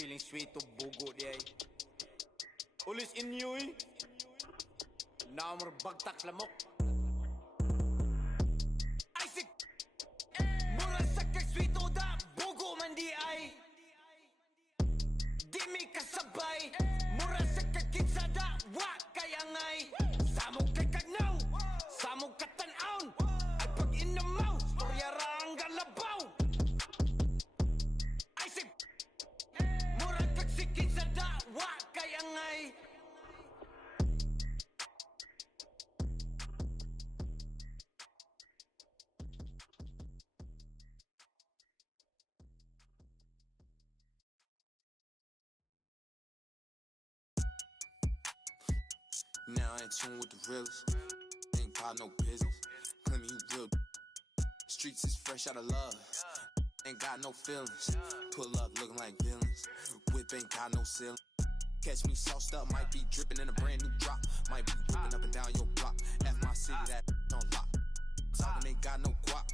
feeling sweet to bugo di ay. Ulis inyoy. Namar bagtak lamok. Ay sik. Mura sakak sweet to da bugo man di ay. Di mi kasabay. Mura sakak kinsa da wa kayangay. Samog kakagnaw. Samog katanaon. At pag inamaw. Storya rang galabaw. Ay sik. Mura kaksikin sa da wa kayangay. Now I ain't tune with the realest. Ain't pop no business. Claim me you real. Streets is fresh out of love. Ain't got no feelings. Pull up looking like villains. Whip ain't got no ceiling. Catch me sauced up, might be dripping in a brand new drop. Might be whipping up and down your block. F my city, that on lock. Talking ain't got no guap.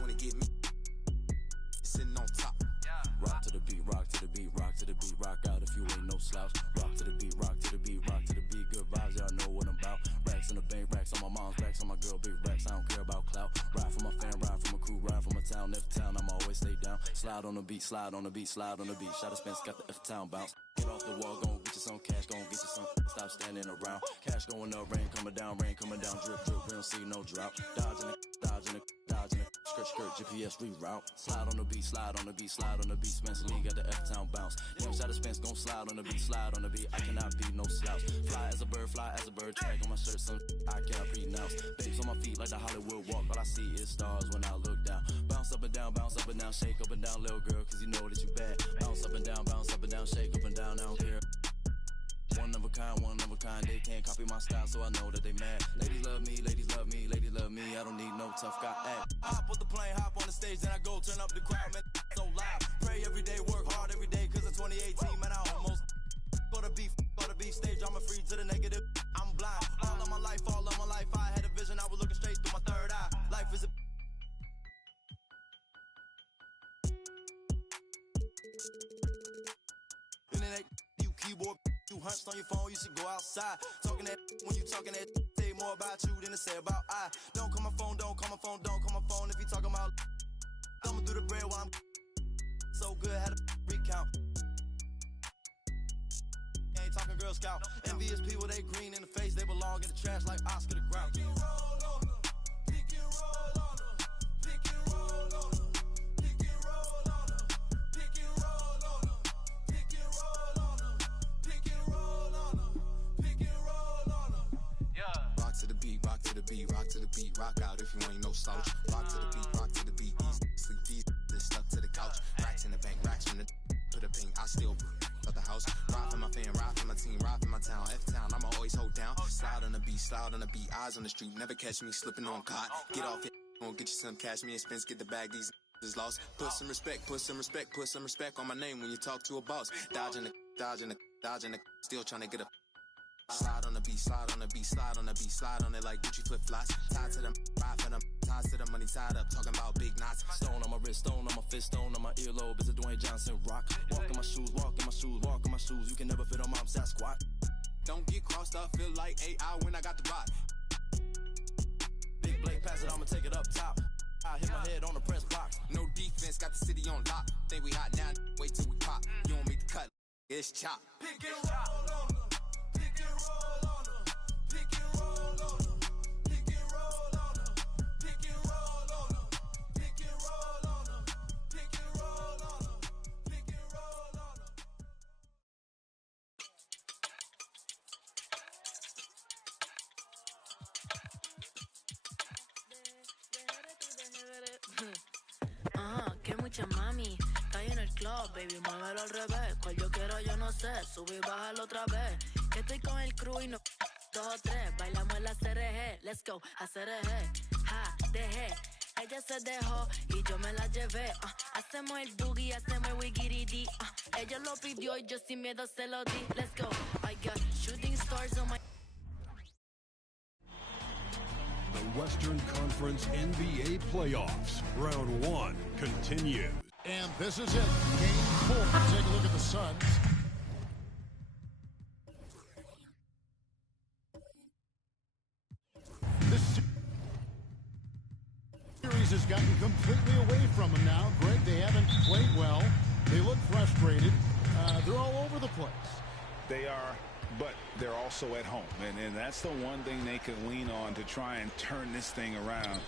Wanna get me sitting on top. Rock to the beat, rock to the beat, rock to the beat, rock out if you ain't no slouch. Rock to the beat, rock to the beat, rock to the beat, good vibes, y'all know what I'm about. Racks in the bank, racks on my mom's, racks on my girl, big racks, I don't care about clout. Ride for my fam, ride for my crew, ride for my town, F-town, I'ma always stay down. Slide on the beat, slide on the beat, slide on the beat. Shotta Spence got the F-town bounce. Get off the wall, gon' get you some cash, gon' get you some. Stop standing around. Cash going up, rain coming down, drip, drip, we don't see no drought. Dodging it, dodging it, dodging it. Skirt, skirt, GPS reroute. Slide on the beat, slide on the beat, slide on the beat. Spencer Lee got the F-town bounce. Damn, Shotta Spence gon' slide on the beat, slide on the beat. I cannot be no slouch. Fly as a bird, tag on my shirt, some I cannot pronounce. Babes on my feet like the Hollywood walk. All I see is stars when I look down. Bounce up and down, shake up and down, little girl, cause you know that you bad. Bounce up and down, shake up and down, I don't care. One of a kind, they can't copy my style, so I know that they mad. Ladies love me, ladies love me, ladies love me, I don't need no tough guy act. Hop on the plane, hop on the stage, then I go turn up the crowd, man, so loud. Pray every day, work hard every day, cause in 2018, man, I almost for the beef stage, I'm a free to the negative, I'm blind. All of my life, I had a vision, I was looking straight through my third eye. Life is a internet, you keyboard, you hunched on your phone, you should go outside. Talking that when you talking that, say more about you than to say about I. Don't call my phone, don't call my phone, don't call my phone if you talking about. Thumbing through the bread while I'm so good, had a recount. Ain't talking Girl Scout. Envious people, they green in the face, they belong in the trash like Oscar the Grouch. Pick and roll on them, pick and roll on them, pick and roll on them, pick and roll on them, pick and roll on them, pick and roll on them, pick and roll on them, pick and roll on them. Yeah. Rock to the beat, rock to the beat, rock to the beat, rock out if you ain't no slouch. Rock to the beat, rock to the beat, sleep these, stuck to the couch. Racks in the bank, racks from the put a ping, I still out the house. Ride for my fan, ride for my team, ride for my town. F-town, I'ma always hold down. Slide on the beat, eyes on the street. Never catch me slipping on cot. Get off it, gon' get you some cash. Me and Spence get the bag, these is lost. Put some respect, put some respect, put some respect on my name when you talk to a boss. Dodging the, still trying to get a. Slide on the beat, slide on the beat, slide on the beat, slide on it like Gucci flip-flops. Tied to them, ride for them, ties to the money tied up, talking about big knots. Stone on my wrist, stone on my fist, stone on my earlobe. It's a Dwayne Johnson rock. Walk in my shoes, walk in my shoes, walk in my shoes. You can never fit on mom's Sasquatch. Don't get crossed up, feel like AI when I got the rock. Big Blake pass it, I'ma take it up top. I hit my head on the press box. No defense, got the city on lock. Think we hot now, wait till we pop. You don't make the cut, it's chop. Pick and roll on them. Pick and roll on them. Pick and roll on them. Pick and roll on them. Pick and roll on them. Pick and roll on them. Pick and roll on them. Pick and roll on them. Que mucha mami, cae en el club, baby, muévelo al revés. Cual yo quiero, yo no sé, sube y bájalo otra vez. Que estoy con el crew y no 2 o 3, bailamos en la CRG, let's go, a CRG, ja, dejé. Ella se dejó y yo me la llevé, hacemos el boogie, hacemos el wigiridi, ella lo pidió y yo sin miedo se lo di, let's go. I got shooting stars on my... The Western Conference NBA Playoffs, Round 1 continues. And this is it. Game 4. Take a look at the Suns. This series has gotten completely away from them now. Greg, they haven't played well. They look frustrated. They're all over the place. They are, but they're also at home. And that's the one thing they can lean on to try and turn this thing around.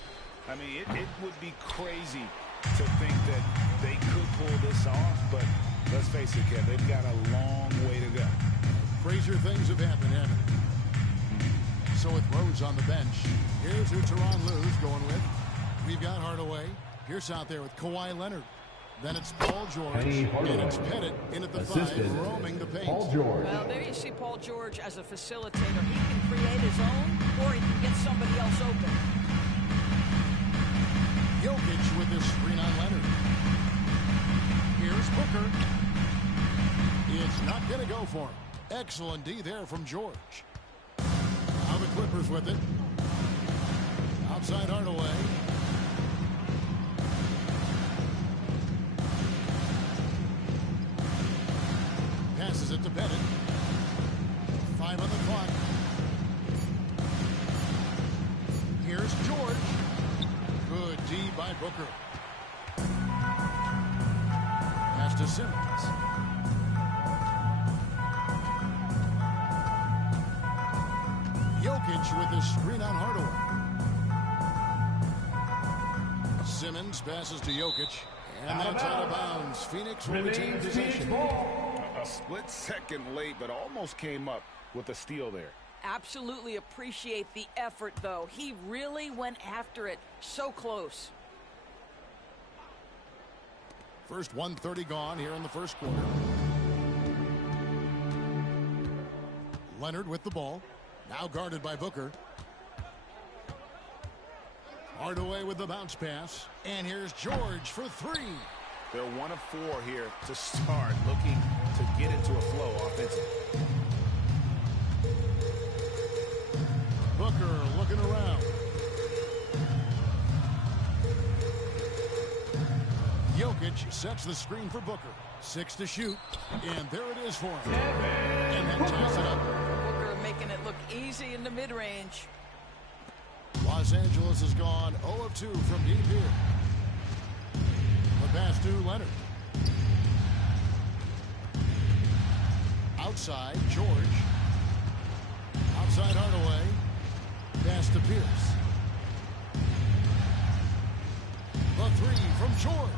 I mean, it would be crazy to think that they could pull this off, but let's face it, Kev, they've got a long way to go. Crazier things have happened, haven't they? So with Rose on the bench, here's who Tyronn Lue's going with. We've got Hardaway. Pierce out there with Kawhi Leonard. Then it's Paul George, and it's Pettit in at the 5, roaming the paint. Paul George. Well, there you see Paul George as a facilitator. He can create his own, or he can get somebody else open. Jokic with his screen on Leonard. Here's Booker. It's not going to go for him. Excellent D there from George. Now the Clippers with it. Outside Hardaway. Passes it to Pettit. 5 on the clock. Here's George. Good D by Booker. Pass to Simmons. Jokic with his screen on Hardaway. Simmons passes to Jokic. And that's out of bounds. Phoenix will retain possession. A split second late, but almost came up with a steal there. Absolutely appreciate the effort, though. He really went after it. So close. First 1:30 gone here in the first quarter. Leonard with the ball. Now guarded by Booker. Hardaway with the bounce pass. And here's George for 3. They're 1 of 4 here to start, looking to get into a flow offensively. Booker looking around. Jokic sets the screen for Booker. 6 to shoot. And there it is for him. And that ties it up. Booker making it look easy in the mid-range. Los Angeles has gone 0 of 2 from deep here. The pass to Leonard. Outside, George. Outside Hardaway. Pass to Pierce. The 3 from George.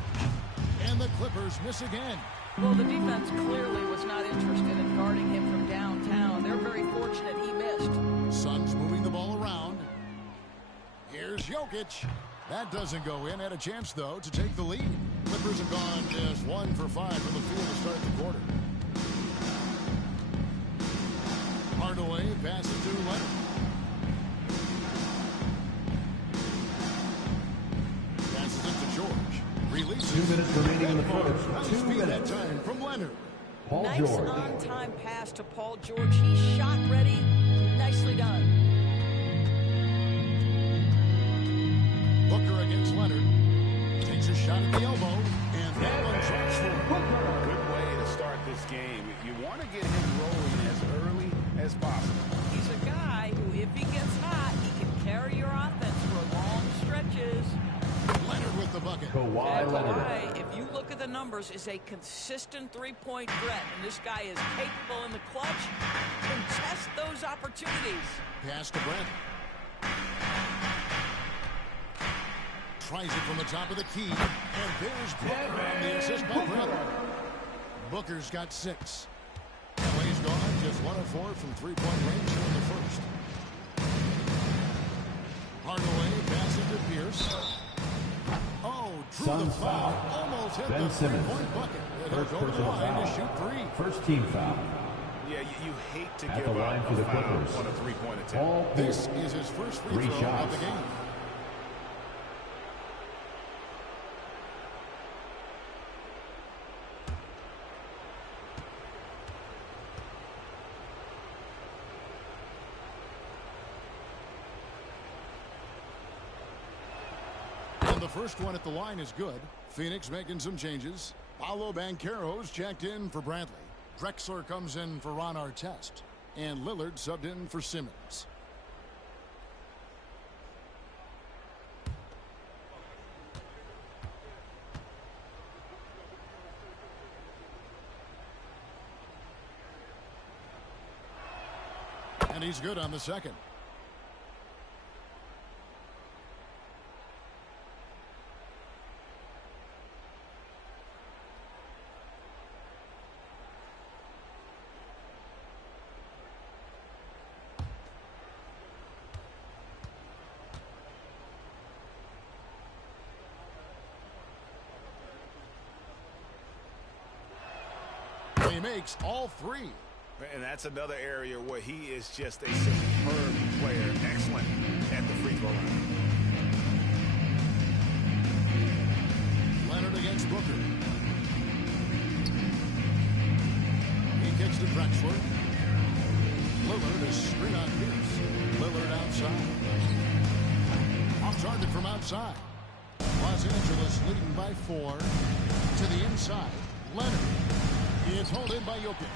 And the Clippers miss again. Well, the defense clearly was not interested in guarding him from downtown. They're very fortunate he missed. Suns moving the ball around. Here's Jokic. That doesn't go in. Had a chance, though, to take the lead. Clippers have gone just 1 for 5 from the field to start the quarter. Hardaway passes to Leonard. Passes it to George. Releases. 2 minutes remaining in the first. Nice 2 feed that minutes. time from Leonard. Paul Nice George. on-time pass to Paul George. He's shot ready. Nicely done. Booker against Leonard. Takes a shot at the elbow. And that one drops for him. Good way to start this game. You want to get him rolling as early as possible. He's a guy who, if he gets hot, he can carry your offense for long stretches. Leonard with the bucket. Kawhi Leonard. Kawhi, if you look at the numbers, is a consistent three-point threat. And this guy is capable in the clutch. Contest those opportunities. Pass to Brent. Tries it from the top of the key. And there's Booker on the assist by Brent. Booker's got 6. LA's gone just 1 of 4 from three-point range here in the first. Hardaway passes to Pierce. Oh, drew the Suns foul. foul. Almost hit Ben the Simmons. three-point bucket. It First goes over the personal line to foul. shoot 3. First team foul. Yeah, you hate to At give the up line for a the foul Clippers. on a three-point attempt. Paul This Pierce. is his first free 3 throw shots. of the game. And the first one at the line is good. Phoenix making some changes. Paolo Banchero's checked in for Bradley. Drexler comes in for Ron Artest. And Lillard subbed in for Simmons. And he's good on the second. He makes all three. And that's another area where he is just a superb player. Excellent at the free throw line. Leonard against Booker. He kicks to Drexler. Lillard is screen on Pierce. Lillard outside. Off target from outside. Los Angeles leading by 4. To the inside. Leonard. It's held in by Jokic.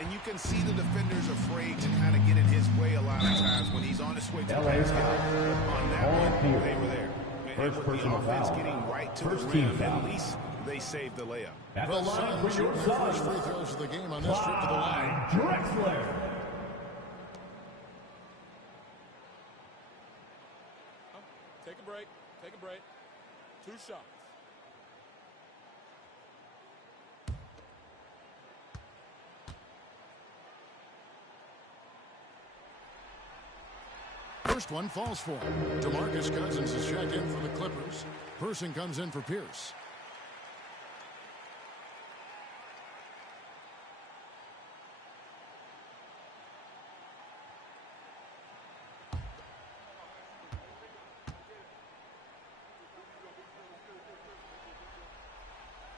And you can see the defenders afraid to kind of get in his way a lot of times when he's on his way to the basket. On that one, they were there. And with the offense getting right to the rim, at least they saved the layup. At the line for your first free throws of the game on this trip to the line. Drexler. Take a break. Take a break. 2 shots. First one falls for him. DeMarcus Cousins is checked in for the Clippers. Person comes in for Pierce.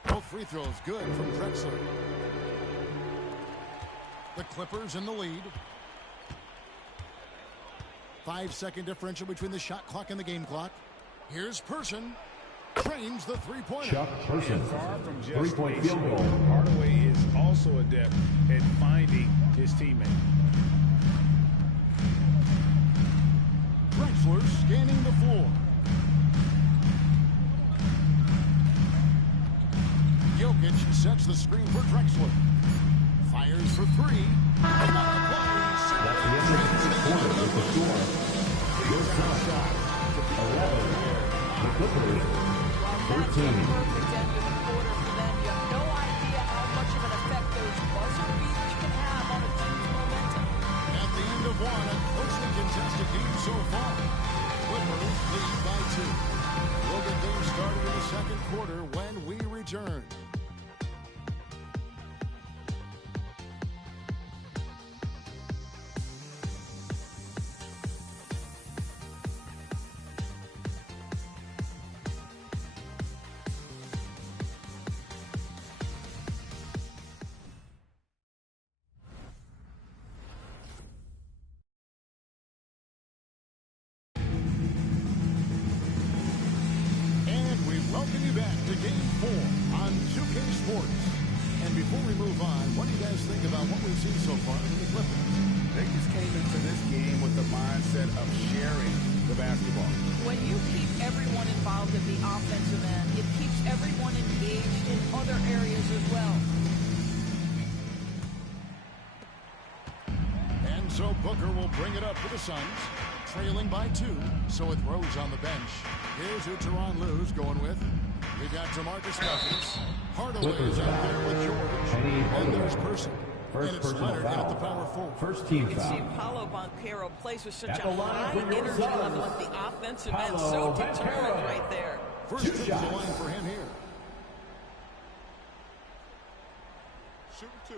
Both free throws good from Drexler. The Clippers in the lead. 5-second differential between the shot clock and the game clock. Here's Person. Trains the three-pointer. Chuck Person. Far from just Three-point field goal. Hardaway is also adept at finding his teammate. Drexler scanning the floor. Jokic sets the screen for Drexler. Fires for 3. That's the end of the first quarter with the score. Your shot. 11. The Clippers. 13. Perfect end of the quarter for them. You have no idea how much of an effect those buzzer beaters can have on a team's momentum. At the end of one, a closely contested game so far. Clippers lead by 2. We'll get things started in the second quarter when we return. Welcome you back to Game 4 on 2K Sports. And before we move on, what do you guys think about what we've seen so far from the Clippers? They just came into this game with the mindset of sharing the basketball. When you keep everyone involved at the offensive end, it keeps everyone engaged in other areas as well. And so Booker will bring it up for the Suns, trailing by 2. So with Rose on the bench, here's who Tyronn Lue's going with. We've got DeMarcus Cousins. Hardaway is out there with George. And there's Person. First and it's personal Leonard at the foul. power forward. First team You can see foul. Paolo Banchero plays with such At a the line high for your energy Suns. level at the offensive end. Paolo So determined Banchero. right there. First Two trip to the shots. line for him here. Shooting 2.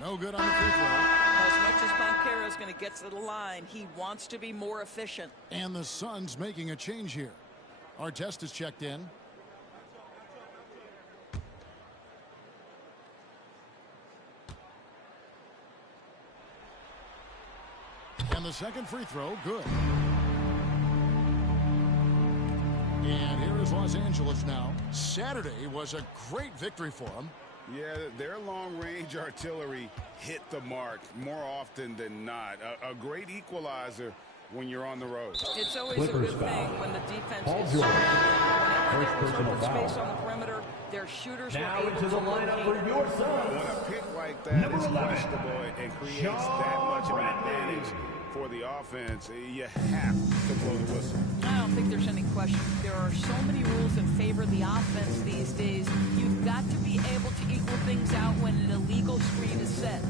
No good on the free throw. As much as Banchero is going to get to the line, he wants to be more efficient. And the Suns making a change here. Artest is checked in. And the second free throw, good. And here is Los Angeles now. Saturday was a great victory for them. Yeah, their long-range artillery hit the mark more often than not. A great equalizer when you're on the road. It's always Clippers a good foul. thing when the defense Paul is George. whenever First there's personal open space foul. on the perimeter, their shooters Now were able into the to lineup locate. for your When Suns. a pick like that Number is 11, questionable and creates Shaw that much of an Bradley. advantage for the offense, you have to blow the whistle. I don't think there's any question. There are so many rules in favor of the offense these days. You've got to be able to equal things out when an illegal screen is set.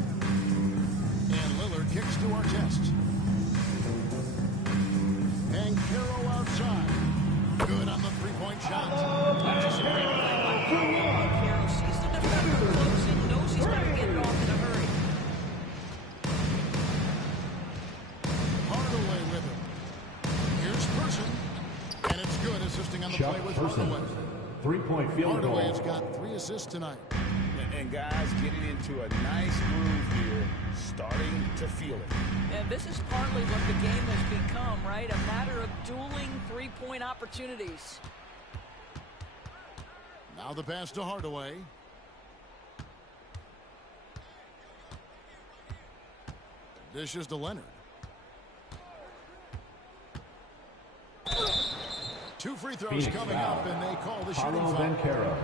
And Lillard kicks to our chest. And Carroll outside. Good on the three-point shot. Just a great play by Carroll. Sees the defender closing, knows he's got to get it off in a hurry. Hardaway with him. Here's Person. And it's good, assisting on the Chuck play with Person. Hardaway. Three-point field Hardaway has goal. got 3 assists tonight. And guys getting into a nice groove here, starting to feel it. And this is partly what the game has become, right? A matter of dueling three-point opportunities. Now the pass to Hardaway. Dishes to Leonard. 2 free throws Phoenix coming foul. up, and they call the shooting Paulo foul. Banchero.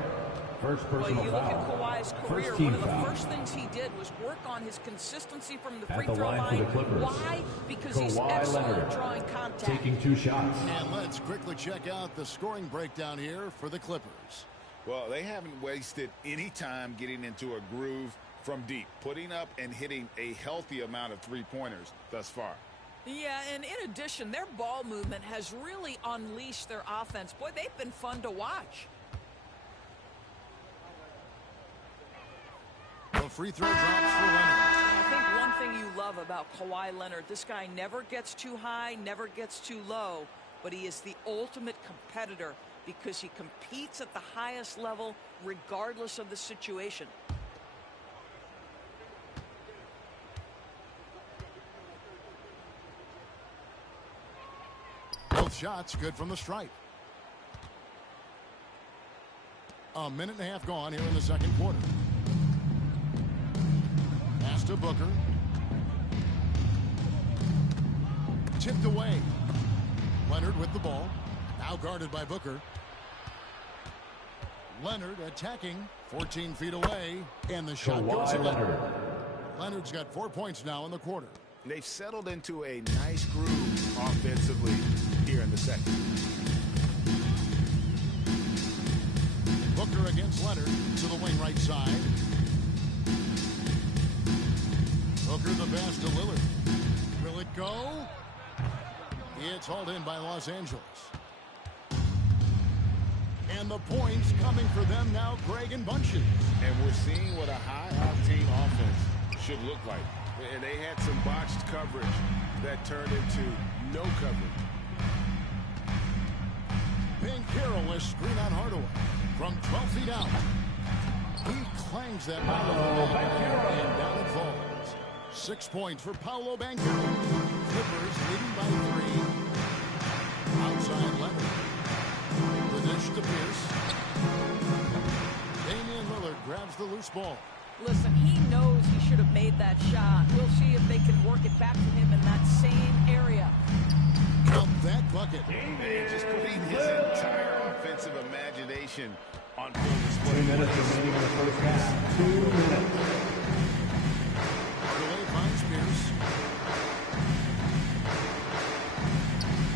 First Well, personal you look at foul. Kawhi's career, First one team of the foul. first things he did was work on his consistency from the At free the throw line for the Clippers. Why? Because he's Kawhi excellent Leonard at drawing contact. taking 2 shots. And let's quickly check out the scoring breakdown here for the Clippers. Well, they haven't wasted any time getting into a groove from deep, putting up and hitting a healthy amount of three-pointers thus far. Yeah, and in addition, their ball movement has really unleashed their offense. Boy, they've been fun to watch. The free throw drops for Leonard. I think one thing you love about Kawhi Leonard, this guy never gets too high, never gets too low, but he is the ultimate competitor because he competes at the highest level regardless of the situation. Both shots good from the stripe. A minute and a half gone here in the second quarter. Pass to Booker. Tipped away. Leonard with the ball. Now guarded by Booker. Leonard attacking 14 feet away. And the shot goes Kawhi in. Leonard. Leonard's got 4 points now in the quarter. They've settled into a nice groove offensively here in the second. Booker against Leonard to the wing right side. Booker the pass to Lillard. Will it go? It's hauled in by Los Angeles. And the points coming for them now, Greg and Bunches. And we're seeing what a high-octane offense should look like. And they had some botched coverage that turned into no coverage. Banchero with screen on Hardaway from 12 feet out. He clangs that ball over the net, and down it falls. 6 points for Paolo Banchero. Clippers leading by 3. Outside Leonard. The dish to Pierce. Damian Lillard grabs the loose ball. Listen, he knows he should have made that shot. We'll see if they can work it back to him in that same area. Up that bucket. And just putting his entire offensive imagination on full 3 display. minutes remaining in the first half. 2 minutes. Hardaway finds Pierce.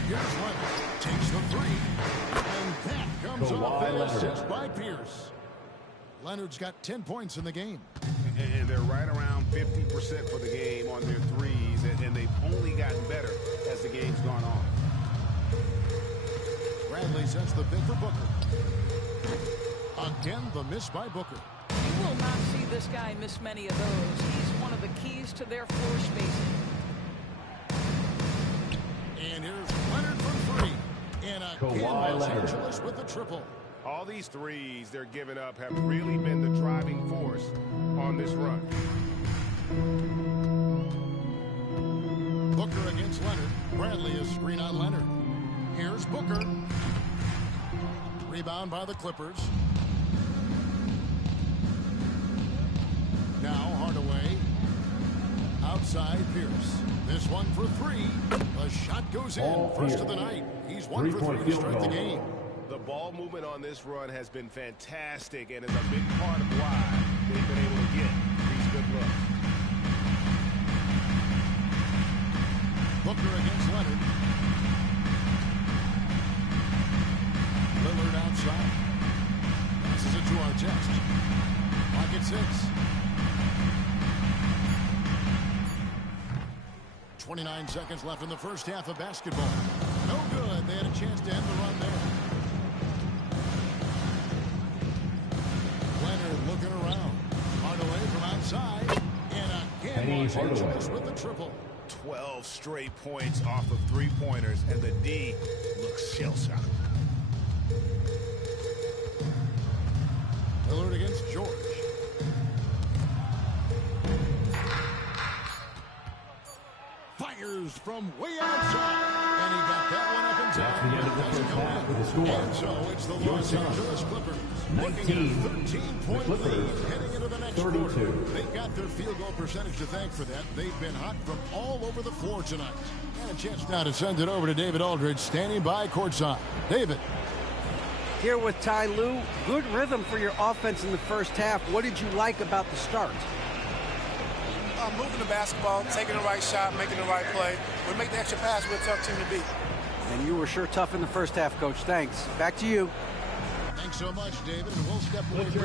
Here's Leonard. Takes the 3. And that comes Kawhi off an Leonard. assist by Pierce. Leonard's got 10 points in the game. And they're right around 50% for the game on their threes, and they've only gotten better as the game's gone on. Bradley sets the pick for Booker. Again, the miss by Booker. You will not see this guy miss many of those. He's one of the keys to their floor spacing. And here's Leonard from 3. And again, Kawhi Los Leonard. Angeles with the triple. All these threes they're giving up have really been the driving force on this run. Booker against Bradley, a screen on Leonard. Here's Booker. Rebound by the Clippers. Now Hardaway. Outside Pierce. This one for three. The shot goes in. First of the night. He's 1 for 3 to start the game. The ball movement on this run has been fantastic and is a big part of why they've been able to get these good looks. Booker against Leonard. Lillard outside. Passes it to Artest. Clock at 6. 29 seconds left in the first half of basketball. No good. They had a chance to end the run there. Leonard looking around. Hardaway from outside. And again, Los Angeles with the triple. 12 straight points off of three-pointers, and the D looks shell-shocked. Lillard against George. Fires from way outside. And he got that one up in time. That's the end of the first half with the score. And so it's the Los Angeles Clippers. 19. 13-point The Clippers, lead heading into the next 32. quarter. They've got their field goal percentage to thank for that. They've been hot from all over the floor tonight. And a chance now to send it over to David Aldridge, standing by courtside. David. Here with Ty Lue. Good rhythm for your offense in the first half. What did you like about the start? Moving the basketball, taking the right shot, making the right play. We make the extra pass, we're a tough team to beat. And you were sure tough in the first half, Coach. Thanks. Back to you. Thanks so much, David. And we'll step away from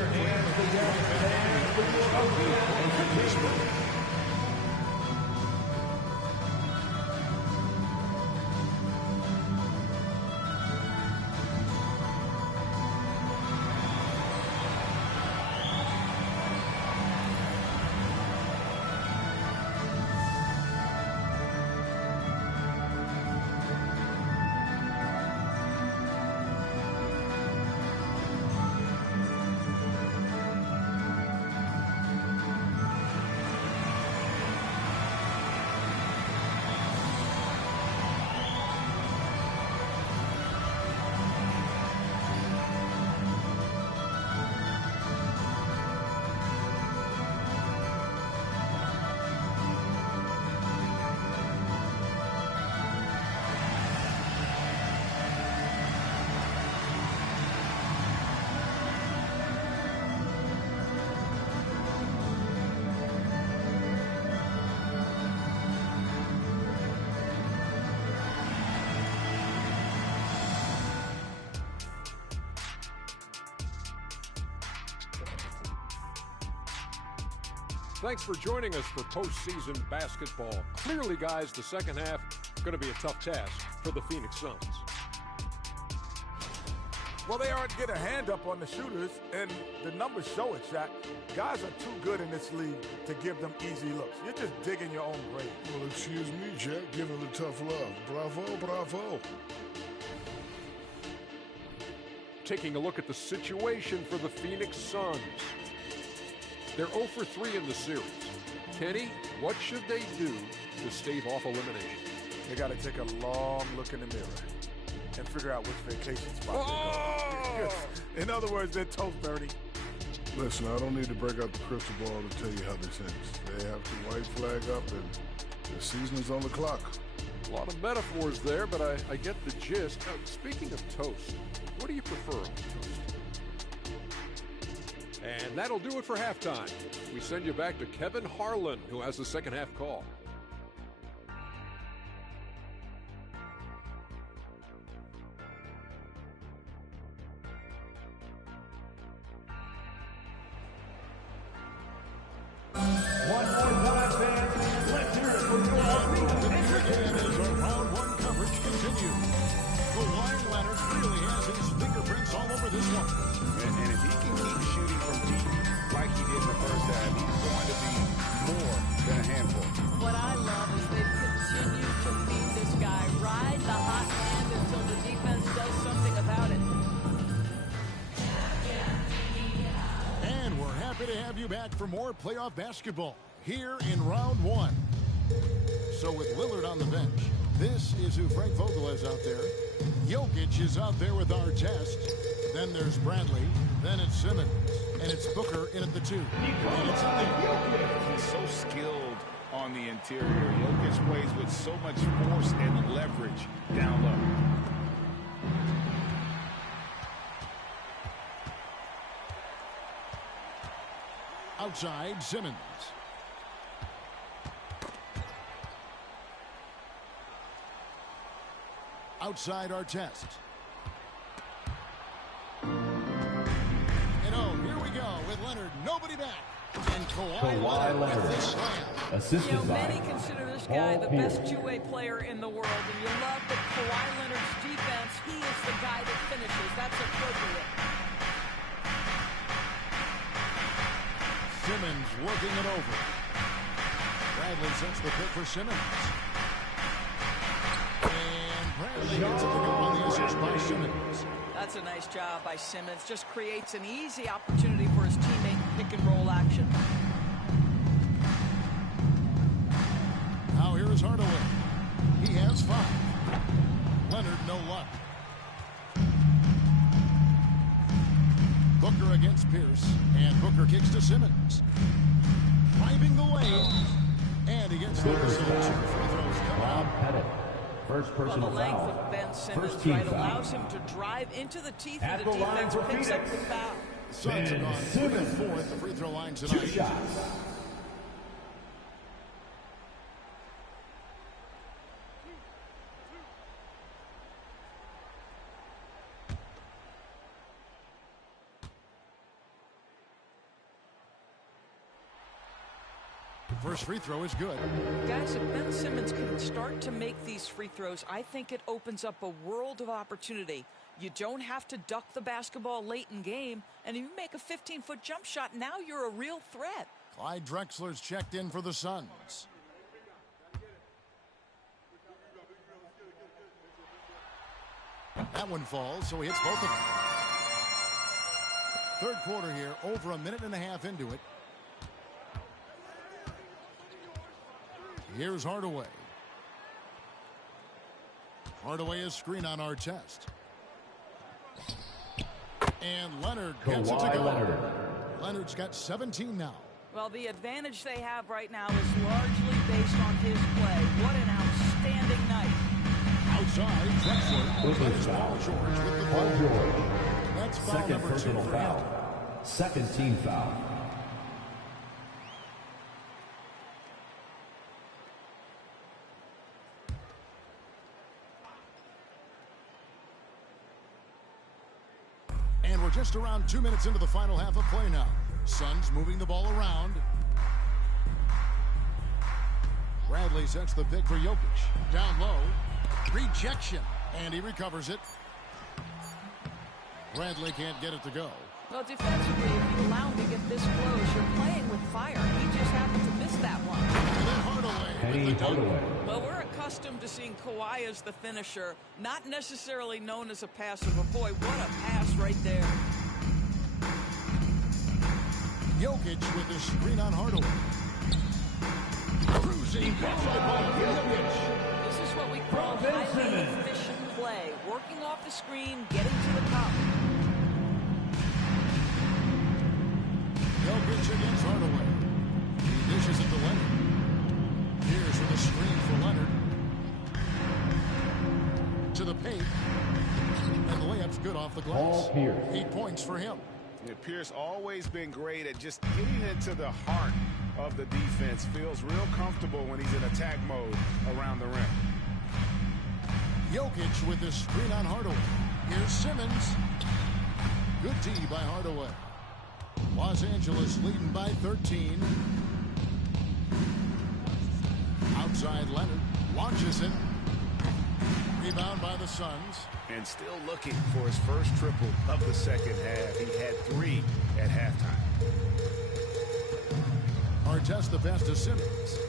Thanks for joining us for postseason basketball. Clearly, guys, the second half is going to be a tough task for the Phoenix Suns. Well, they aren't getting a hand up on the shooters, and the numbers show it, Shaq. Guys are too good in this league to give them easy looks. You're just digging your own grave. Well, excuse me, Jack. Give him the tough love. Bravo, bravo. Taking a look at the situation for the Phoenix Suns. They're 0 for 3 in the series. Kenny, what should they do to stave off elimination? They got to take a long look in the mirror and figure out which vacation spot they're going. In other words, they're toast dirty. Listen, I don't need to break out the crystal ball to tell you how this ends. They have the white flag up, and the season is on the clock. A lot of metaphors there, but I get the gist. Speaking of toast, what do you prefer on toast? And that'll do it for halftime. We send you back to Kevin Harlan, who has the second half call. One more time, fans. Let's hear it for your again as our round one coverage continues. Kawhi Leonard really has his fingerprints all over this one. And if he can keep shooting from deep like he did in the first half, he's going to be more than a handful. What I love is they've continued to feed this guy. Ride the hot hand until the defense does something about it. And we're happy to have you back for more playoff basketball here in round one. So with Lillard on the bench, this is who Frank Vogel has out there. Jokic is out there with Artest. Then there's Bradley. Then it's Simmons. And it's Booker in at the 2. And it's in there. He's so skilled on the interior. Jokic plays with so much force and leverage down low. Outside, Simmons. Outside, Artest. And oh, here we go with Leonard. Nobody back. And Kawhi Leonard with this slam. You know, many consider this guy the best two-way player in the world, and you love that Kawhi Leonard's defense, he is the guy that finishes. That's appropriate. Simmons working it over. Bradley sets the pick for Simmons. And Bradley gets it to go on the assist by Simmons. That's a nice job by Simmons. Just creates an easy opportunity for his teammate in pick-and-roll action. Now here is Hardaway. He has 5. Leonard, no luck. Booker against Pierce, and Booker kicks to Simmons. Driving the lane, and he gets there, so 2 free throws come out. First personal well, the length foul. of Ben Simmons First team foul. allows him to drive into the teeth At of the the line defense, for picks up Phoenix. the foul. Suns have gone 3 and 4 at the free throw line 2 tonight. shots. First free throw is good. Guys, if Ben Simmons can start to make these free throws, I think it opens up a world of opportunity. You don't have to duck the basketball late in game, and if you make a 15-foot jump shot, now you're a real threat. Clyde Drexler's checked in for the Suns. That one falls, so he hits both of them. Third quarter here, over a minute and a half into it. Here's Hardaway. Hardaway is screen on Artest. And Leonard gets it to go. Leonard. Leonard's got 17 now. Well, the advantage they have right now is largely based on his play. What an outstanding night. Outside, Drexler. There's Paul George with the Paul ball. George. That's foul Second number 2 personal for foul. him. Second team foul. And we're just around 2 minutes into the final half of play now. Suns moving the ball around. Bradley sets the pick for Jokic. Down low. Rejection. And he recovers it. Bradley can't get it to go. Well, defensively, if you allow him to get this close, you're playing with fire. He just happened to miss that one. And then Hardaway with the dunk. Well, we're accustomed to seeing Kawhi as the finisher, not necessarily known as a passer, but boy, what a pass right there. Jokic with the screen on Hardaway. Cruising basketball for Jokic. This is what we call highly efficient play. Working off the screen, getting to the cup. Jokic against Hardaway. He dishes it to Leonard. Here's with a screen for Leonard. To the paint. And the layup's good off the glass. 8 points for him. Yeah, Pierce always been great at just getting into the heart of the defense. Feels real comfortable when he's in attack mode around the rim. Jokic with the screen on Hardaway. Here's Simmons. Good D by Hardaway. Los Angeles leading by 13. Outside Leonard. Launches it. Rebound by the Suns. And still looking for his first triple of the second half. He had 3 at halftime. Artest the pass to Simmons.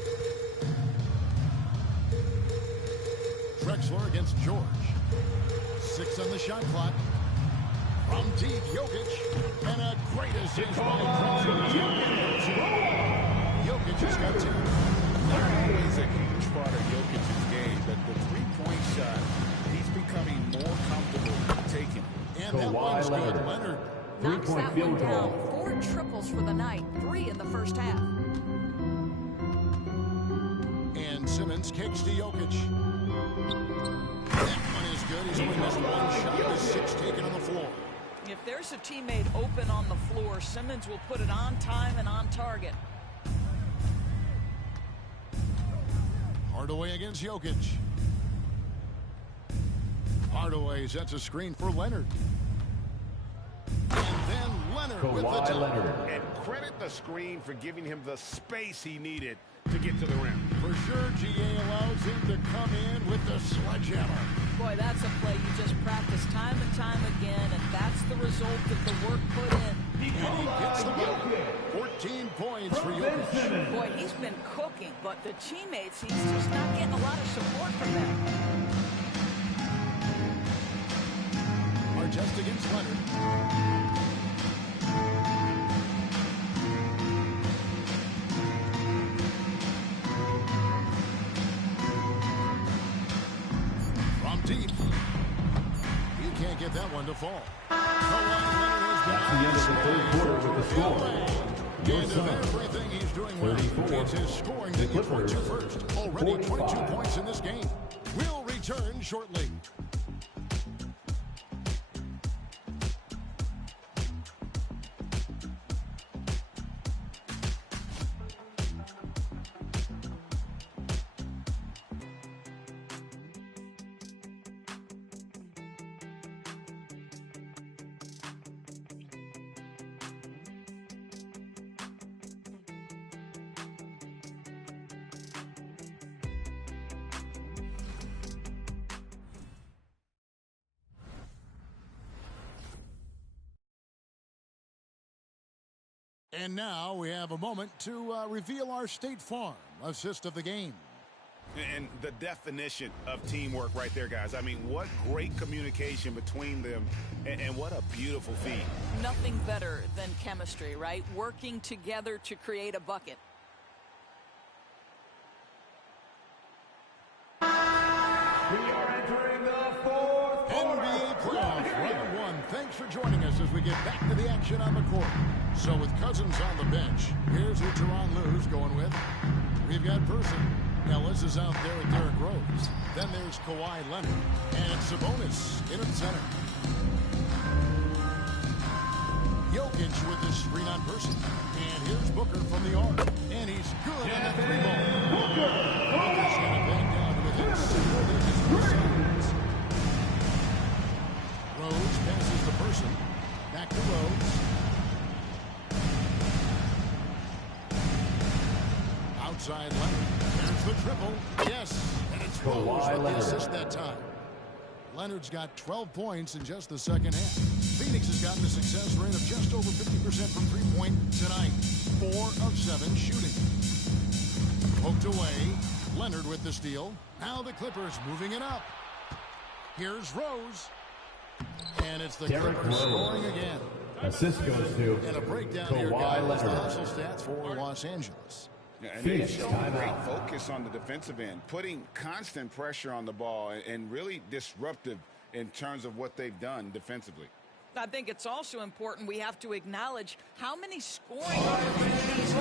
Drexler against George. 6 on the shot clock. From deep, Jokic. And a great assist by Drexler. Jokic has got 2. Always a one's good. Leonard. Knocks that one down. 4 triples for the night, 3 in the first half. And Simmons kicks to Jokic. That one is good. He's only missed one shot. His 6 taken on the floor. If there's a teammate open on the floor, Simmons will put it on time and on target. Hardaway against Jokic. Hardaway sets a screen for Leonard. And then Leonard with the dunk. And credit the screen for giving him the space he needed to get to the rim. For sure, GA allows him to come in with the sledgehammer. Boy, that's a play you just practice time and time again, and that's the result of the work put in. And he gets the ball. 14 points for Jokic. Boy, he's been cooking, but the teammates, he's just not getting a lot of support from them. Just against Leonard. From deep. He can't get that one to fall. That's the end of the third quarter with the score. And of everything he's doing well, it's his scoring that you point to first. Already 22 points in this game. We'll return shortly. And now we have a moment to reveal our State Farm assist of the game. And the definition of teamwork right there, guys. I mean, what great communication between them, and what a beautiful feed. Nothing better than chemistry, right? Working together to create a bucket. We are entering the fourth quarter. NBA playoffs, round 1. Thanks for joining us as we get back to the action on the court. So with Cousins on the bench, here's who Teron Lou's going with. We've got Person. Ellis is out there with Derrick Rose. Then there's Kawhi Leonard. And Sabonis in at center. Jokic with the screen on Person. And here's Booker from the arc. And he's good on the 3-ball. Booker's got it back down to within 6 digits of the sides. Rose passes the Person. Back to Rose. Outside Leonard. There's the triple. Yes. And it's Rose with the assist that time. Leonard's got 12 points in just the second half. Phoenix has gotten a success rate of just over 50% from three-point tonight. 4 of 7 shooting. Poked away. Leonard with the steal. Now the Clippers moving it up. Here's Rose. And it's the Clippers scoring again. Assist goes to and a breakdown here, guys. The hustle stats for Los Angeles. And they show great focus on the defensive end, putting constant pressure on the ball and really disruptive in terms of what they've done defensively. I think it's also important we have to acknowledge how many scoring opportunities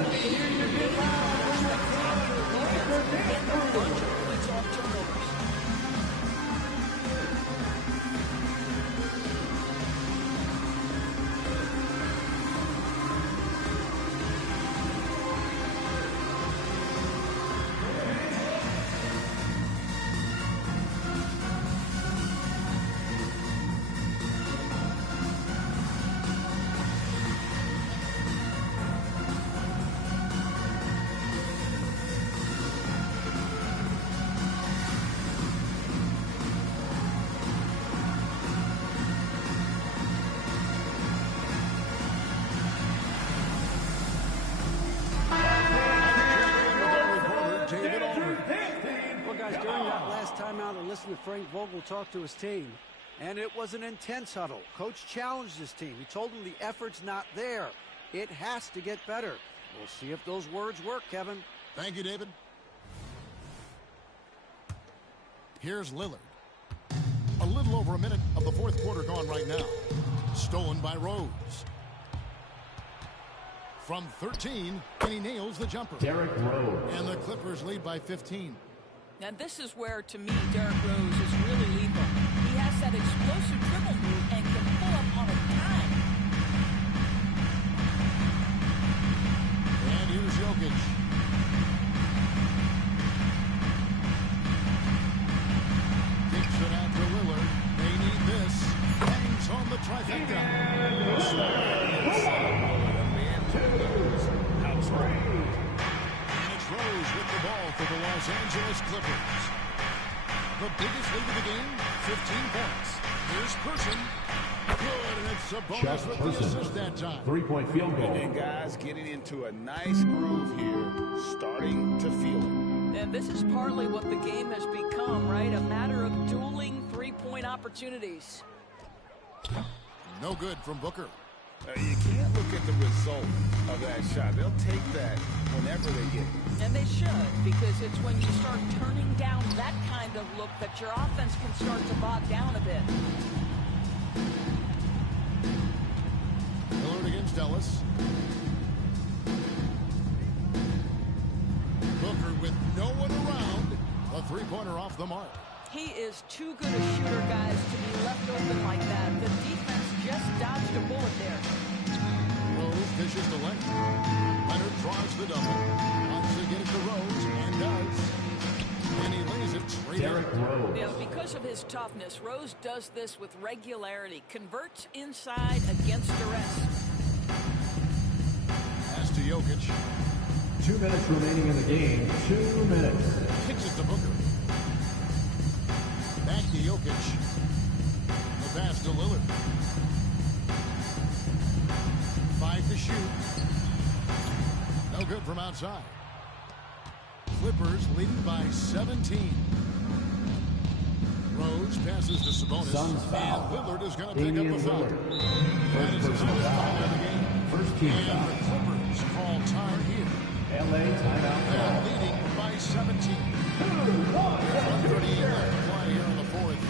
to Frank Vogel talk to his team, and it was an intense huddle. Coach challenged his team. He told them the effort's not there. It has to get better. We'll see if those words work, Kevin. Thank you, David. Here's Lillard. A little over a minute of the fourth quarter gone right now. Stolen by Rose. From 13, and he nails the jumper. Derrick Rose. And the Clippers lead by 15. And this is where, to me, Derrick Rose is really lethal. He has that explosive dribble move and can pull up on a dime. And here's Jokic. Kicks it out to Lillard. They need this. Hangs on the trifecta. And it's Rose with the ball for the Los Angeles Clippers. The biggest lead of the game, 15 points. Here's Person. Good, and it's Sabonis Chuck with Person. the assist that time. Three-point field goal. And guys getting into a nice groove here, starting to feel it. And this is partly what the game has become, right? A matter of dueling three-point opportunities. No good from Booker. You can't look at the result of that shot. They'll take that whenever they get it. And they should, because it's when you start turning down that kind of look that your offense can start to bog down a bit. Lillard against Ellis. Booker with no one around. A three-pointer off the mark. He is too good a shooter, guys, to be left open like that. The defense just dodged a bullet there. Rose dishes to Leonard. Leonard draws the double. Wants to get it to Rose, and does. And he lays it straight Derrick Rose. Yeah, because of his toughness, Rose does this with regularity. Converts inside against duress. Pass to Jokic. 2 minutes remaining in the game. 2 minutes. Kicks it to Booker. Back to Jokic. The pass to Lillard. 5 to shoot. No good from outside. Clippers leading by 17. Rose passes to Sabonis. Suns And foul. Lillard is going to pick Damian up a foul. Lillard. That is his first foul of the game. First team And foul. the Clippers call time here. LA timeout. They're leading by 17. 1:38 left to play here in the fourth.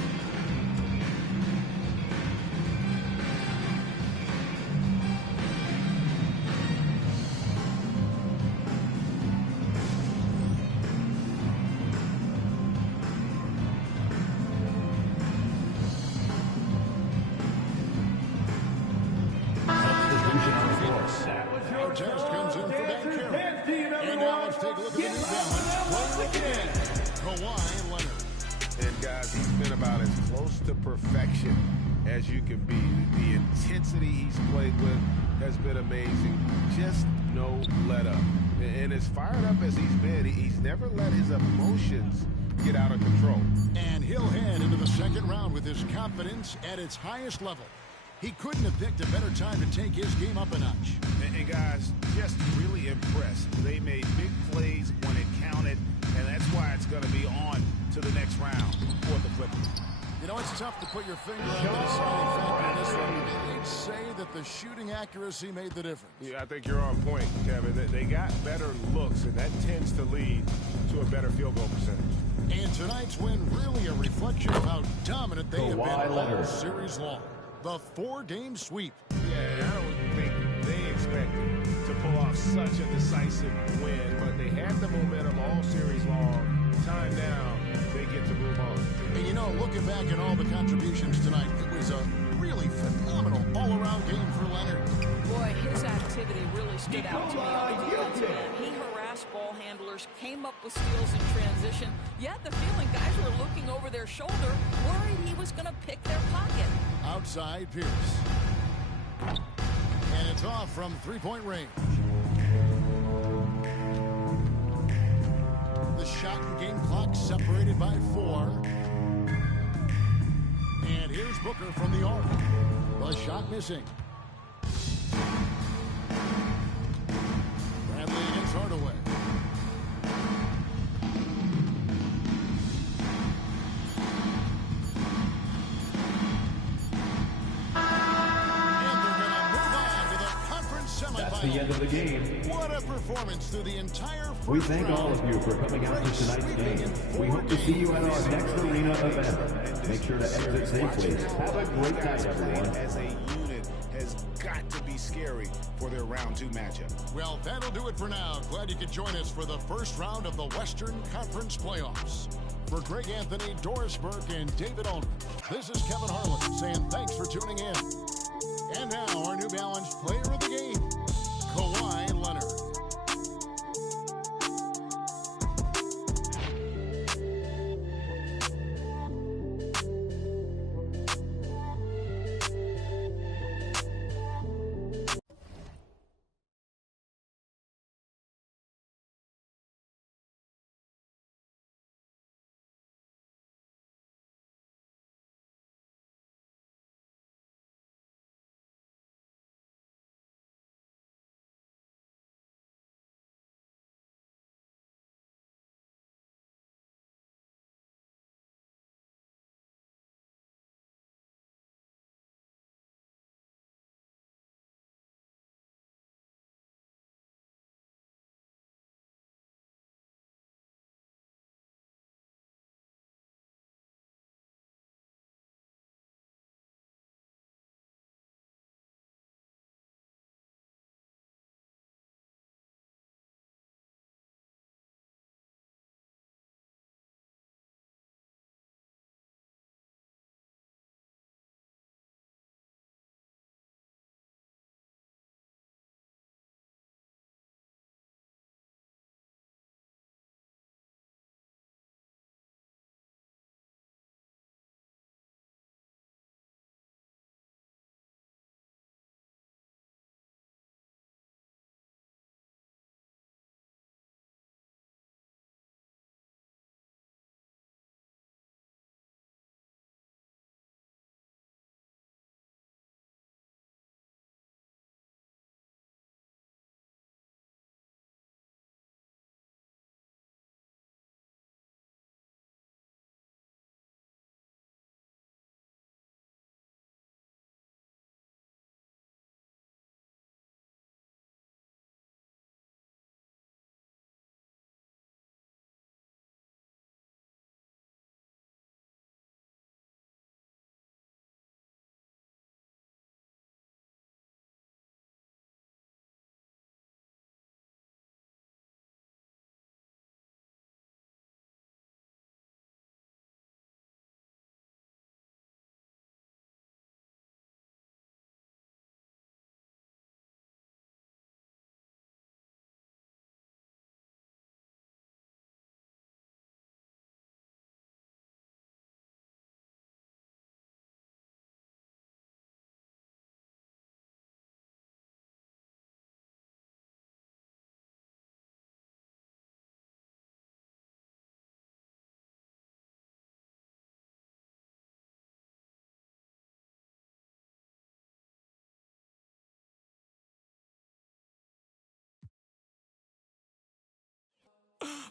Test comes in for Ben Carroll. And now let's take a look at the New Balance. Play again. Kawhi and Leonard. And guys, he's been about as close to perfection as you can be. The intensity he's played with has been amazing. Just no let up. And as fired up as he's been, he's never let his emotions get out of control. And he'll head into the second round with his confidence at its highest level. He couldn't have picked a better time to take his game up a notch. And guys, just really impressed. They made big plays when it counted, and that's why it's going to be on to the next round for the Clippers. You know, it's tough to put your finger on the deciding factor in this one. They'd say that the shooting accuracy made the difference. Yeah, I think you're on point, Kevin. They got better looks, and that tends to lead to a better field goal percentage. And tonight's win really a reflection of how dominant they have been all series long. The 4-game sweep. Yeah, I don't think they expected to pull off such a decisive win, but they had the momentum all series long. Time now, they get to move on. And you know, looking back at all the contributions tonight, it was a really phenomenal all-around game for Leonard. Boy, his activity really stood out to me on the defensive end. He harassed ball handlers, came up with steals in transition. You had the feeling guys were looking over their shoulder, worried he was going to pick their pocket. Outside Pierce. And it's off from three-point range. The shot and game clock separated by 4. And here's Booker from the arc. The shot missing. Bradley against Hardaway. the end of the game. What a performance through the entire first We thank round. all of you for coming out to tonight's game. We hope to see you at our next arena event. Make sure to exit safely. Have a great night, everyone. As a unit has got to be scary for their round 2 matchup. Well, that'll do it for now. Glad you could join us for the first round of the Western Conference Playoffs. For Greg Anthony, Doris Burke, and David Aldridge, this is Kevin Harlan saying thanks for tuning in. And now, our New Balance player of the game, Kawhi Leonard.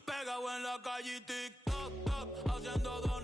Pegado en la calle TikTok, haciendo donaciones.